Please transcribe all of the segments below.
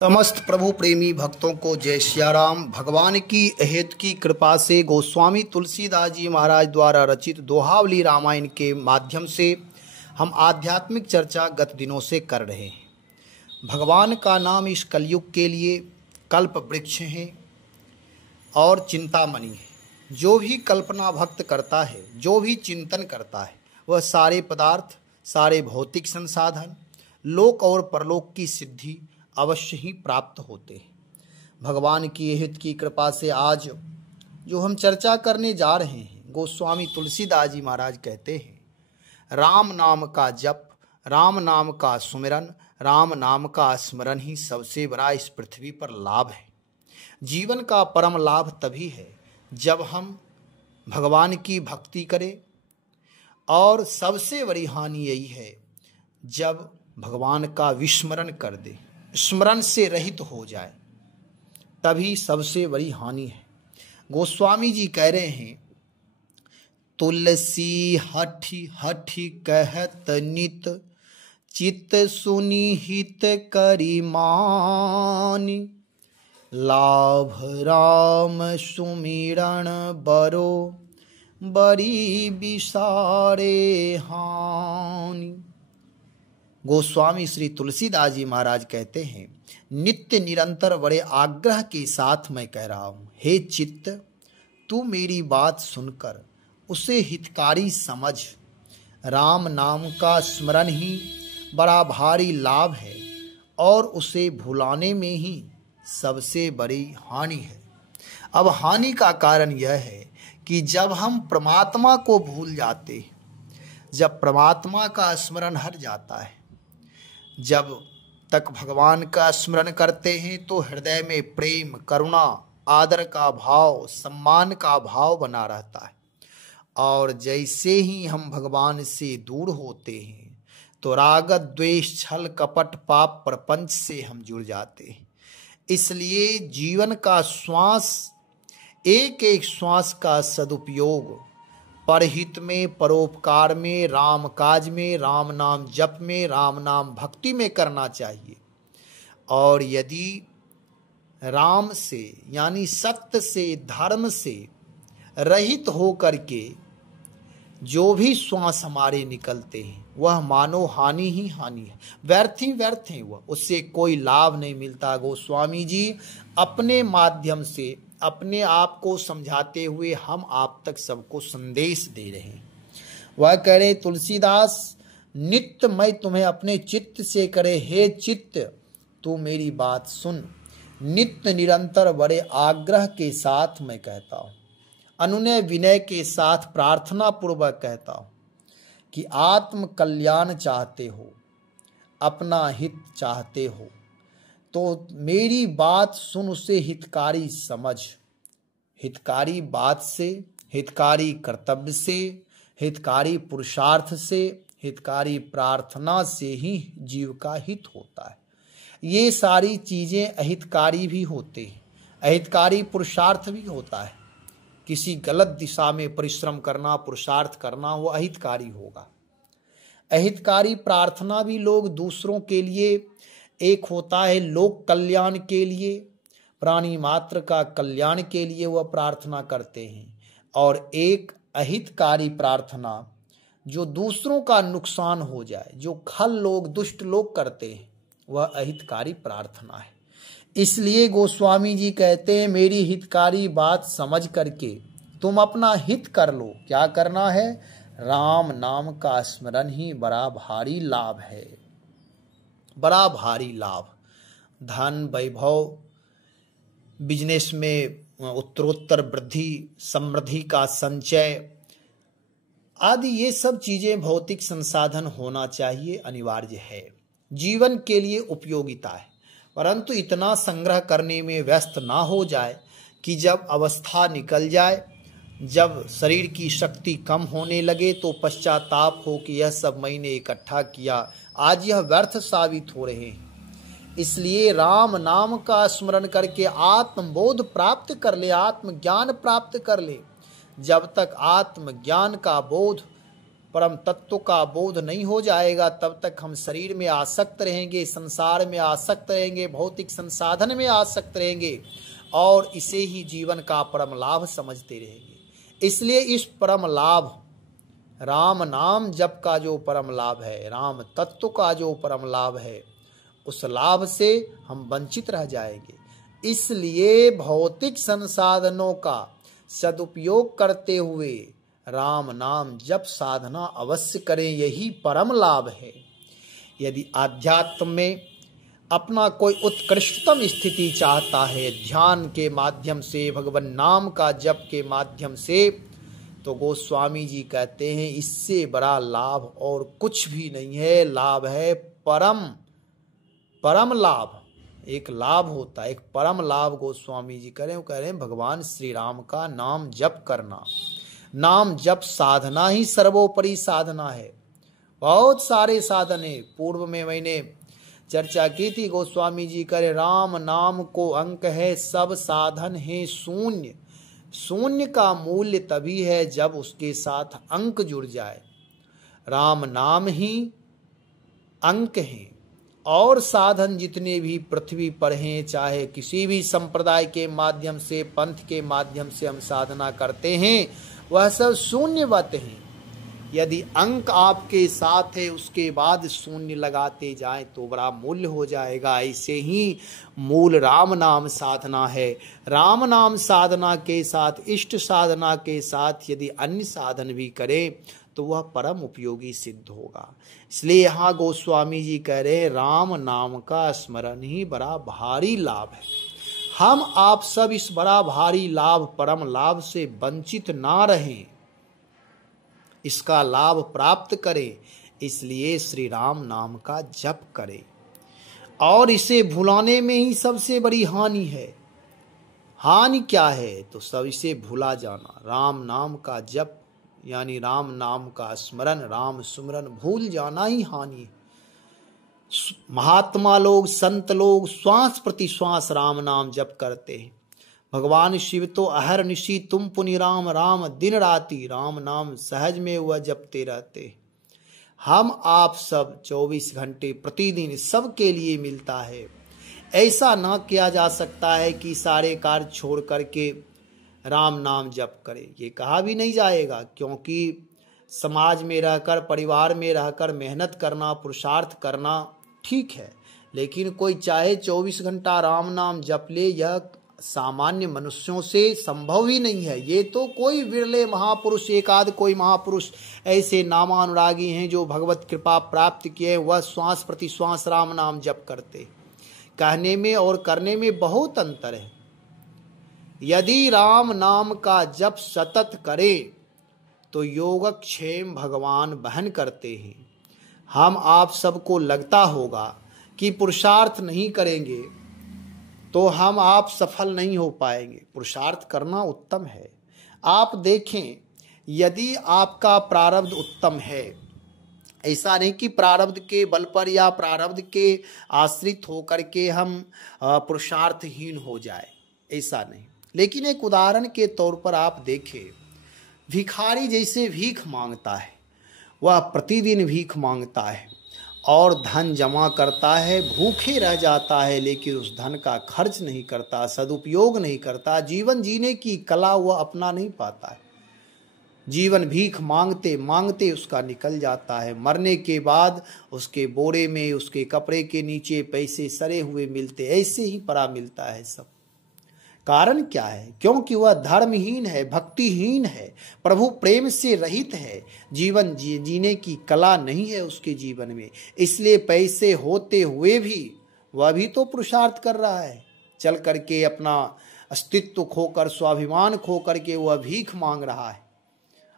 समस्त प्रभु प्रेमी भक्तों को जय सिया राम। भगवान की अहेत की कृपा से गोस्वामी तुलसीदास जी महाराज द्वारा रचित दोहावली रामायण के माध्यम से हम आध्यात्मिक चर्चा गत दिनों से कर रहे हैं। भगवान का नाम इस कलयुग के लिए कल्प वृक्ष है और चिंतामणि है। जो भी कल्पना भक्त करता है, जो भी चिंतन करता है, वह सारे पदार्थ, सारे भौतिक संसाधन, लोक और परलोक की सिद्धि अवश्य ही प्राप्त होते हैं। भगवान की हित की कृपा से आज जो हम चर्चा करने जा रहे हैं, गोस्वामी तुलसीदास जी महाराज कहते हैं, राम नाम का जप, राम नाम का सुमिरन, राम नाम का स्मरण ही सबसे बड़ा इस पृथ्वी पर लाभ है। जीवन का परम लाभ तभी है जब हम भगवान की भक्ति करें, और सबसे बड़ी हानि यही है जब भगवान का विस्मरण कर दे, स्मरण से रहित हो जाए, तभी सबसे बड़ी हानि है। गोस्वामी जी कह रहे हैं, तुलसी हठी हठी कहत नित, चित सुनी हित करी मानी, लाभ राम सुमिरन बरो, बड़ी बिसारे हानि। गोस्वामी श्री तुलसीदास जी महाराज कहते हैं, नित्य निरंतर बड़े आग्रह के साथ मैं कह रहा हूँ, हे चित्त, तू मेरी बात सुनकर उसे हितकारी समझ। राम नाम का स्मरण ही बड़ा भारी लाभ है और उसे भुलाने में ही सबसे बड़ी हानि है। अब हानि का कारण यह है कि जब हम परमात्मा को भूल जाते हैं, जब परमात्मा का स्मरण हट जाता है, जब तक भगवान का स्मरण करते हैं तो हृदय में प्रेम, करुणा, आदर का भाव, सम्मान का भाव बना रहता है। और जैसे ही हम भगवान से दूर होते हैं तो राग, द्वेष, छल, कपट, पाप, प्रपंच से हम जुड़ जाते हैं। इसलिए जीवन का श्वास, एक एक श्वास का सदुपयोग परहित में, परोपकार में, राम काज में, राम नाम जप में, राम नाम भक्ति में करना चाहिए। और यदि राम से यानी सत्य से, धर्म से रहित हो करके जो भी श्वास हमारे निकलते हैं वह मानो हानि ही हानि है, व्यर्थ ही व्यर्थ है, वह उससे कोई लाभ नहीं मिलता। गोस्वामी जी अपने माध्यम से अपने आप को समझाते हुए हम आप तक सबको संदेश दे रहे हैं। वह कह रहे, तुलसीदास, नित्य मैं तुम्हें अपने चित्त से करे, हे चित्त तू मेरी बात सुन। नित्य निरंतर बड़े आग्रह के साथ मैं कहता हूँ, अनुनय विनय के साथ प्रार्थना पूर्वक कहता हूँ कि आत्म कल्याण चाहते हो, अपना हित चाहते हो तो मेरी बात सुन, उसे हितकारी समझ। हितकारी बात से, हितकारी कर्तव्य से, हितकारी पुरुषार्थ से, हितकारी प्रार्थना से ही जीव का हित होता है। ये सारी चीजें अहितकारी भी होते हैं, अहितकारी पुरुषार्थ भी होता है। किसी गलत दिशा में परिश्रम करना, पुरुषार्थ करना, वो अहितकारी होगा। अहितकारी प्रार्थना भी लोग दूसरों के लिए, एक होता है लोक कल्याण के लिए, प्राणी मात्र का कल्याण के लिए वह प्रार्थना करते हैं, और एक अहितकारी प्रार्थना जो दूसरों का नुकसान हो जाए, जो खल लोग, दुष्ट लोग करते हैं, वह अहितकारी प्रार्थना है। इसलिए गोस्वामी जी कहते हैं, मेरी हितकारी बात समझ करके तुम अपना हित कर लो। क्या करना है? राम नाम का स्मरण ही बड़ा भारी लाभ है, बड़ा भारी लाभ। धन, वैभव, बिजनेस में उत्तरोत्तर वृद्धि, समृद्धि का संचय आदि, ये सब चीजें भौतिक संसाधन होना चाहिए, अनिवार्य है, जीवन के लिए उपयोगिता है। परंतु इतना संग्रह करने में व्यस्त ना हो जाए कि जब अवस्था निकल जाए, जब शरीर की शक्ति कम होने लगे तो पश्चाताप हो कि यह सब मैंने इकट्ठा किया, आज यह व्यर्थ साबित हो रहे हैं। इसलिए राम नाम का स्मरण करके आत्मबोध प्राप्त कर ले, आत्मज्ञान प्राप्त कर ले। जब तक आत्मज्ञान का बोध परम तत्व का बोध नहीं हो जाएगा तब तक हम शरीर में आसक्त रहेंगे, संसार में आसक्त रहेंगे, भौतिक संसाधन में आसक्त रहेंगे और इसे ही जीवन का परम लाभ समझते रहेंगे। इसलिए इस परम लाभ, राम नाम जप का जो परम लाभ है, राम तत्व का जो परम लाभ है, उस लाभ से हम वंचित रह जाएंगे। इसलिए भौतिक संसाधनों का सदुपयोग करते हुए राम नाम जप साधना अवश्य करें, यही परम लाभ है। यदि आध्यात्म में अपना कोई उत्कृष्टतम स्थिति चाहता है ध्यान के माध्यम से, भगवान नाम का जप के माध्यम से, तो गोस्वामी जी कहते हैं इससे बड़ा लाभ और कुछ भी नहीं है। लाभ है परम लाभ। एक लाभ होता है, एक परम लाभ गोस्वामी जी कह रहे हैं भगवान श्री राम का नाम जप करना। नाम जप साधना ही सर्वोपरि साधना है। बहुत सारे साधन है, पूर्व में मैंने चर्चा की थी। गोस्वामी जी कह रहे राम नाम को अंक है, सब साधन है शून्य। शून्य का मूल्य तभी है जब उसके साथ अंक जुड़ जाए। राम नाम ही अंक है और साधन जितने भी पृथ्वी पर हैं, चाहे किसी भी संप्रदाय के माध्यम से, पंथ के माध्यम से हम साधना करते हैं, वह सब शून्यवत हैं। यदि अंक आपके साथ है उसके बाद शून्य लगाते जाएं तो बड़ा मूल्य हो जाएगा। ऐसे ही मूल राम नाम साधना है। राम नाम साधना के साथ, इष्ट साधना के साथ यदि अन्य साधन भी करें तो वह परम उपयोगी सिद्ध होगा। इसलिए यहाँ गोस्वामी जी कह रहे राम नाम का स्मरण ही बड़ा भारी लाभ है। हम आप सब इस बड़ा भारी लाभ, परम लाभ से वंचित ना रहें, इसका लाभ प्राप्त करें। इसलिए श्री राम नाम का जप करें और इसे भुलाने में ही सबसे बड़ी हानि है। हानि क्या है? तो सब इसे भुला जाना। राम नाम का जप यानी राम नाम का स्मरण, राम सुमरन भूल जाना ही हानि है। महात्मा लोग, संत लोग श्वास प्रति श्वास राम नाम जप करते हैं। भगवान शिव तो अहरनिशि तुम पुनि राम, राम दिन राति, राम नाम सहज में वह जपते रहते। हम आप सब 24 घंटे प्रतिदिन सबके लिए मिलता है। ऐसा ना किया जा सकता है कि सारे कार्य छोड़ करके राम नाम जप करें, ये कहा भी नहीं जाएगा। क्योंकि समाज में रहकर, परिवार में रहकर मेहनत करना, पुरुषार्थ करना ठीक है, लेकिन कोई चाहे 24 घंटा राम नाम जप ले, यह सामान्य मनुष्यों से संभव ही नहीं है। ये तो कोई विरले महापुरुष, एक आध कोई महापुरुष ऐसे नामानुरागी हैं जो भगवत कृपा प्राप्त किए, वह श्वास प्रति श्वास राम नाम जप करते। कहने में और करने में बहुत अंतर है। यदि राम नाम का जप सतत करे तो योगक्षेम भगवान बहन करते हैं। हम आप सबको लगता होगा कि पुरुषार्थ नहीं करेंगे तो हम आप सफल नहीं हो पाएंगे। पुरुषार्थ करना उत्तम है। आप देखें, यदि आपका प्रारब्ध उत्तम है, ऐसा नहीं कि प्रारब्ध के बल पर या प्रारब्ध के आश्रित होकर के हम पुरुषार्थहीन हो जाए, ऐसा नहीं। लेकिन एक उदाहरण के तौर पर आप देखें, भिखारी जैसे भीख मांगता है, वह प्रतिदिन भीख मांगता है और धन जमा करता है, भूखे रह जाता है, लेकिन उस धन का खर्च नहीं करता, सदुपयोग नहीं करता, जीवन जीने की कला वह अपना नहीं पाता है। जीवन भीख मांगते मांगते उसका निकल जाता है। मरने के बाद उसके बोरे में, उसके कपड़े के नीचे पैसे सड़े हुए मिलते, ऐसे ही पड़ा मिलता है सब। कारण क्या है? क्योंकि वह धर्महीन है, भक्तिहीन है, प्रभु प्रेम से रहित है, जीवन जीने की कला नहीं है उसके जीवन में। इसलिए पैसे होते हुए भी वह भी तो पुरुषार्थ कर रहा है, चल करके अपना अस्तित्व खोकर, स्वाभिमान खो करके वह भीख मांग रहा है।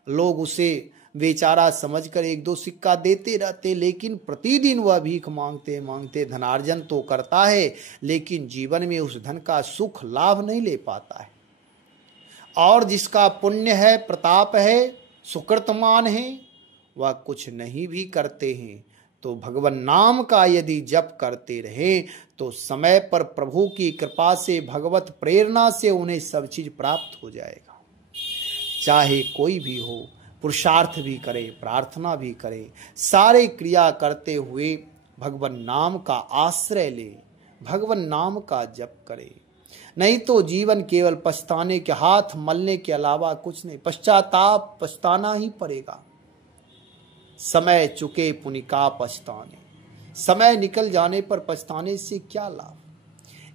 लोग उसे बेचारा समझकर एक दो सिक्का देते रहते, लेकिन प्रतिदिन वह भीख मांगते मांगते धनार्जन तो करता है, लेकिन जीवन में उस धन का सुख लाभ नहीं ले पाता है। और जिसका पुण्य है, प्रताप है, सुकृतमान है, वह कुछ नहीं भी करते हैं। तो भगवान नाम का यदि जप करते रहे तो समय पर प्रभु की कृपा से, भगवत प्रेरणा से उन्हें सब चीज प्राप्त हो जाएगा। चाहे कोई भी हो, पुरुषार्थ भी करे, प्रार्थना भी करे, सारे क्रिया करते हुए भगवान नाम का आश्रय ले, भगवान नाम का जप करे। नहीं तो जीवन केवल पछताने के, हाथ मलने के अलावा कुछ नहीं। पश्चाताप पछताना ही पड़ेगा। समय चुके पुनिका पछताने, समय निकल जाने पर पछताने से क्या लाभ।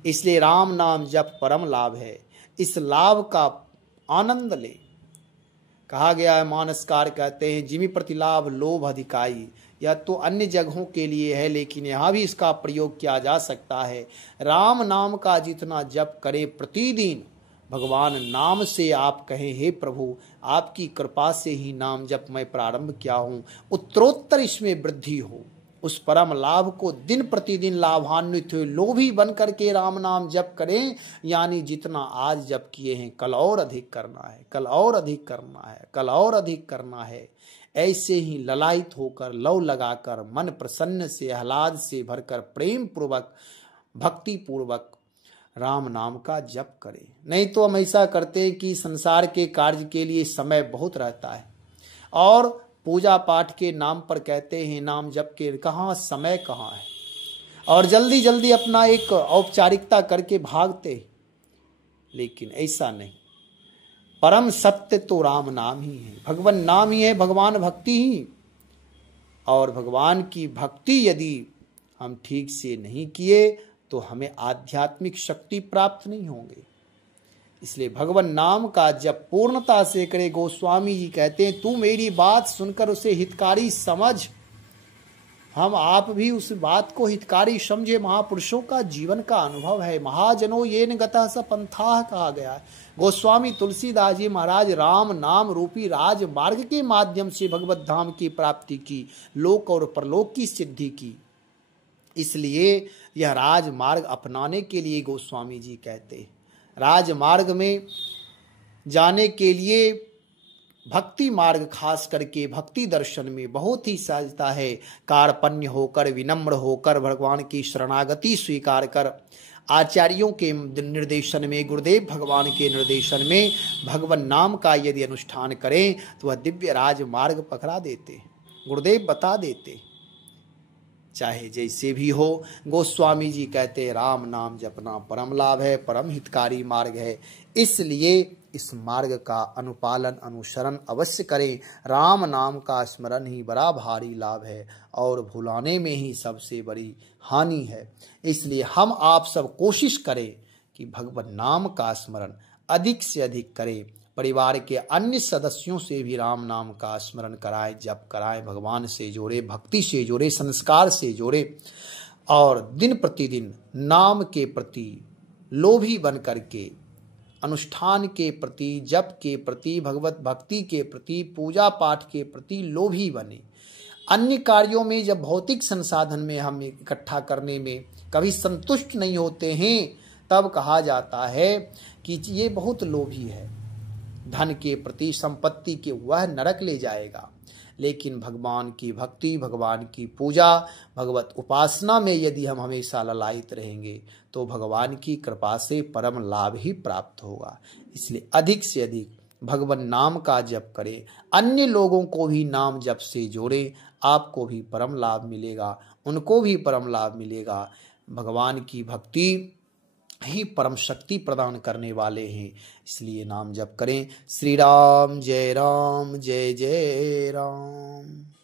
इसलिए राम नाम जप परम लाभ है। इस लाभ का आनंद ले। कहा गया है, मानसकार कहते हैं, जिमि प्रतिलाभ लोभ अधिकाई। यह तो अन्य जगहों के लिए है, लेकिन यहाँ भी इसका प्रयोग किया जा सकता है। राम नाम का जितना जप करे प्रतिदिन, भगवान नाम से आप कहें, हे प्रभु आपकी कृपा से ही नाम जप मैं प्रारंभ किया हूँ, उत्तरोत्तर इसमें वृद्धि हो। उस परम लाभ को दिन प्रतिदिन लाभान्वित हुए लोभी बन करके राम नाम जप करें। यानी जितना आज जप किए हैं, कल और अधिक करना है, कल और अधिक करना है, कल और अधिक करना है। ऐसे ही ललायित होकर, लव लगाकर, मन प्रसन्न से, आह्लाद से भरकर, प्रेम पूर्वक, भक्ति पूर्वक राम नाम का जप करें। नहीं तो हम ऐसा करते हैं कि संसार के कार्य के लिए समय बहुत रहता है और पूजा पाठ के नाम पर कहते हैं नाम जप के, कहाँ समय कहाँ है, और जल्दी जल्दी अपना एक औपचारिकता करके भागते। लेकिन ऐसा नहीं। परम सत्य तो राम नाम ही है, भगवान नाम ही है, भगवान भक्ति ही। और भगवान की भक्ति यदि हम ठीक से नहीं किए तो हमें आध्यात्मिक शक्ति प्राप्त नहीं होंगे। इसलिए भगवान नाम का जब पूर्णता से करे, गोस्वामी जी कहते हैं, तू मेरी बात सुनकर उसे हितकारी समझ। हम आप भी उस बात को हितकारी समझे। महापुरुषों का जीवन का अनुभव है। महाजनों ये न गतः स पंथाः कहा गया है। गोस्वामी तुलसीदास जी महाराज राम नाम रूपी राज मार्ग के माध्यम से भगवत धाम की प्राप्ति की, लोक और परलोक की सिद्धि की। इसलिए यह राजमार्ग अपनाने के लिए गोस्वामी जी कहते हैं, राजमार्ग में जाने के लिए भक्ति मार्ग, खास करके भक्ति दर्शन में बहुत ही सहजता है। कार्पण्य होकर, विनम्र होकर, भगवान की शरणागति स्वीकार कर, आचार्यों के निर्देशन में, गुरुदेव भगवान के निर्देशन में भगवान नाम का यदि अनुष्ठान करें तो वह दिव्य राजमार्ग पकड़ा देते, गुरुदेव बता देते। चाहे जैसे भी हो, गोस्वामी जी कहते राम नाम जपना परम लाभ है, परम हितकारी मार्ग है। इसलिए इस मार्ग का अनुपालन, अनुसरण अवश्य करें। राम नाम का स्मरण ही बड़ा भारी लाभ है और भुलाने में ही सबसे बड़ी हानि है। इसलिए हम आप सब कोशिश करें कि भगवान नाम का स्मरण अधिक से अधिक करें। परिवार के अन्य सदस्यों से भी राम नाम का स्मरण कराएं, जप कराएं, भगवान से जोड़े, भक्ति से जोड़े, संस्कार से जोड़े और दिन प्रतिदिन नाम के प्रति लोभी बन करके, अनुष्ठान के प्रति, जप के प्रति, भगवत भक्ति के प्रति, पूजा पाठ के प्रति लोभी बने। अन्य कार्यों में जब भौतिक संसाधन में हम इकट्ठा करने में कभी संतुष्ट नहीं होते हैं, तब कहा जाता है कि ये बहुत लोभी है। धन के प्रति, संपत्ति के, वह नरक ले जाएगा। लेकिन भगवान की भक्ति, भगवान की पूजा, भगवत उपासना में यदि हम हमेशा ललायित रहेंगे तो भगवान की कृपा से परम लाभ ही प्राप्त होगा। इसलिए अधिक से अधिक भगवान नाम का जप करें, अन्य लोगों को भी नाम जप से जोड़ें, आपको भी परम लाभ मिलेगा, उनको भी परम लाभ मिलेगा। भगवान की भक्ति ही परम शक्ति प्रदान करने वाले हैं। इसलिए नाम जप करें। श्री राम जय राम, जय जय राम।